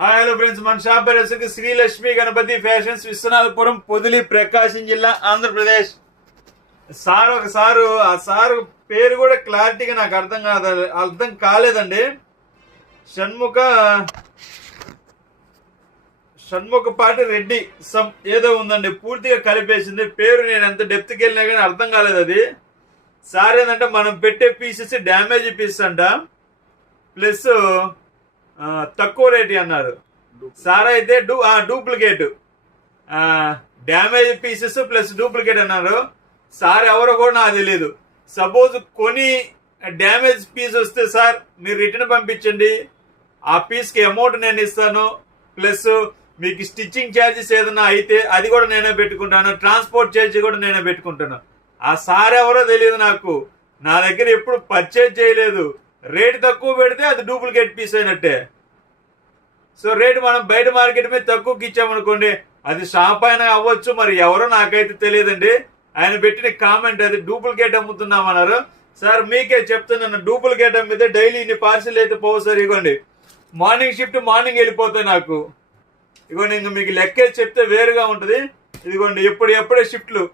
Hi hello friends, మన shop పేరు Srilakshmi Ganapati fashions, Viswanathapuram, Podili, ప్రకాశం జిల్లా, ఆంధ్రప్రదేశ్. ఆ సారు పేరు కూడా క్లారిటీగా నాకు అర్థం కాలేదండి. షణ్ముఖపాటి రెడ్డి సమ్ ఏదో ఉందండి, పూర్తిగా కలిపేసింది పేరు. నేను ఎంత డెప్త్కి వెళ్ళినా కానీ అర్థం కాలేదు. అది సార్ ఏంటంటే మనం పెట్టే పీసెస్ డ్యామేజ్ పీసెస్ అంట, ప్లస్ తక్కువ రేట్ అన్నారు. సార్ అయితే duplicate, damage pieces plus duplicate అన్నారు. సార్ ఎవరో కూడా నాకు తెలియదు. సపోజ్ కొని డ్యామేజ్ పీస్ వస్తే సార్ మీరు రిటర్న్ పంపించండి, ఆ పీస్కి అమౌంట్ నేను ఇస్తాను, ప్లస్ మీకు స్టిచ్చింగ్ ఛార్జెస్ ఏదైనా అయితే అది కూడా నేనే పెట్టుకుంటాను, ట్రాన్స్పోర్ట్ ఛార్జ్ కూడా నేనే పెట్టుకుంటాను. ఆ సార్ ఎవరో తెలియదు నాకు, నా దగ్గర ఎప్పుడు పర్చేజ్ చేయలేదు. రేట్ తక్కువ పెడితే అది డూప్లికేట్ పీస్ అయినట్టే. సో రేటు మనం బయట మార్కెట్ మీద తక్కువకి ఇచ్చామనుకోండి, అది షాప్ అయినా అవ్వచ్చు, మరి ఎవరో నాకైతే తెలియదండి. ఆయన పెట్టిన కామెంట్ అది డూప్లికేట్ అమ్ముతున్నామన్నారు. సార్ మీకే చెప్తున్నాను, డూప్లికేట్ అమ్మితే డైలీ ఇన్ని పార్సిల్ అయితే పోవు సార్. ఇగోండి మార్నింగ్ షిఫ్ట్ మార్నింగ్ వెళ్ళిపోతాయి నాకు. ఇగోండి ఇంక మీకు లెక్కేసి చెప్తే వేరుగా ఉంటుంది. ఇదిగోండి ఎప్పుడే షిఫ్ట్లు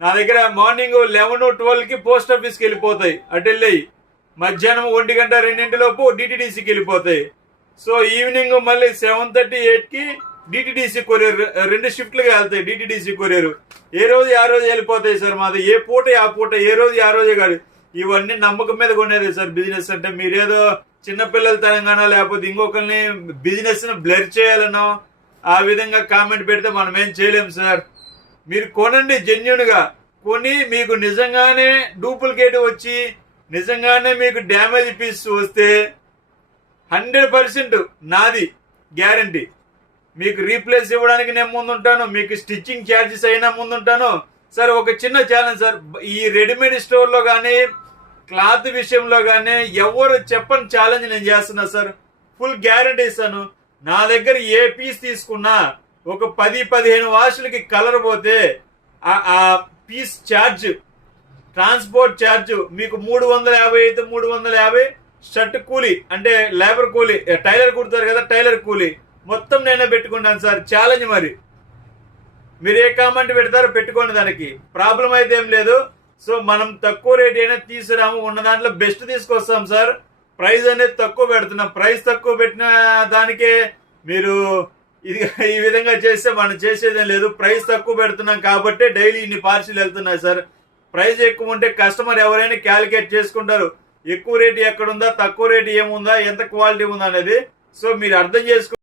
నా దగ్గర మార్నింగ్ 11-12కి పోస్ట్ ఆఫీస్కి వెళ్ళిపోతాయి, అటు వెళ్ళాయి. మధ్యాహ్నం 1 గంట 2 లోపు డిటిడిసికి వెళ్ళిపోతాయి. సో ఈవినింగ్ మళ్ళీ 7:30-8కి డిటిడిసి కొరియర్, 2 షిఫ్ట్లుగా వెళ్తాయి డిటిడిసి కొరియర్. ఏ రోజు ఆ రోజు వెళ్ళిపోతాయి సార్. మాది ఏ పూట ఆ పూట, ఏ రోజు ఆ రోజే కాదు. ఇవన్నీ నమ్మకం మీద కొనేది సార్ బిజినెస్ అంటే. మీరేదో చిన్నపిల్లల తెలంగాణ లేకపోతే ఇంకొకరిని బిజినెస్ ను బ్లర్ చేయాలనో ఆ విధంగా కామెంట్ పెడితే మనం ఏం చేయలేము సార్. మీరు కొనండి, జెన్యున్ గా కొని మీకు నిజంగానే డూప్లికేట్ వచ్చి నిజంగానే మీకు డ్యామేజ్ పీస్ వస్తే 100% నాది గ్యారంటీ. మీకు రీప్లేస్ ఇవ్వడానికి నేను ముందుంటాను, మీకు స్టిచ్చింగ్ ఛార్జెస్ అయినా ముందుంటాను సార్. ఒక చిన్న ఛాలెంజ్ సార్, ఈ రెడీమేడ్ స్టోర్లో కానీ క్లాత్ విషయంలో కానీ ఎవరు చెప్పని ఛాలెంజ్ నేను చేస్తున్నా సార్. ఫుల్ గ్యారంటీ ఇస్తాను. నా దగ్గర ఏ పీస్ తీసుకున్నా ఒక 10-15 వాషులకి కలర్ పోతే ఆ పీస్ ఛార్జ్, ట్రాన్స్పోర్ట్ ఛార్జ్ మీకు 350 అయితే 350, షర్ట్ కూలీ అంటే లేబర్ కూలీ, టైలర్ కుడతారు కదా టైలర్ కూలీ మొత్తం నేనే పెట్టుకుంటాను సార్. ఛాలెంజ్ మరి. మీరు ఏ కామెంట్ పెడతారో పెట్టుకోండి, దానికి ప్రాబ్లం అయితే ఏం లేదు. సో మనం తక్కువ రేట్ అయినా తీసుకురాము, ఉన్న దాంట్లో బెస్ట్ తీసుకొస్తాం సార్. ప్రైస్ అనేది తక్కువ పెడుతున్నాం. ప్రైస్ తక్కువ పెట్టిన దానికే మీరు ఈ విధంగా చేస్తే మనం చేసేదేం లేదు. ప్రైస్ తక్కువ పెడుతున్నాం కాబట్టి డైలీ ఇన్ని పార్సిల్ వెళ్తున్నాయి సార్. ప్రైస్ ఎక్కువ ఉంటే కస్టమర్ ఎవరైనా క్యాలిక్యులేట్ చేసుకుంటారు, ఎక్కువ రేటు ఎక్కడుందా, తక్కువ రేటు ఏముందా, ఎంత క్వాలిటీ ఉందా అనేది. సో మీరు అర్థం చేసుకో.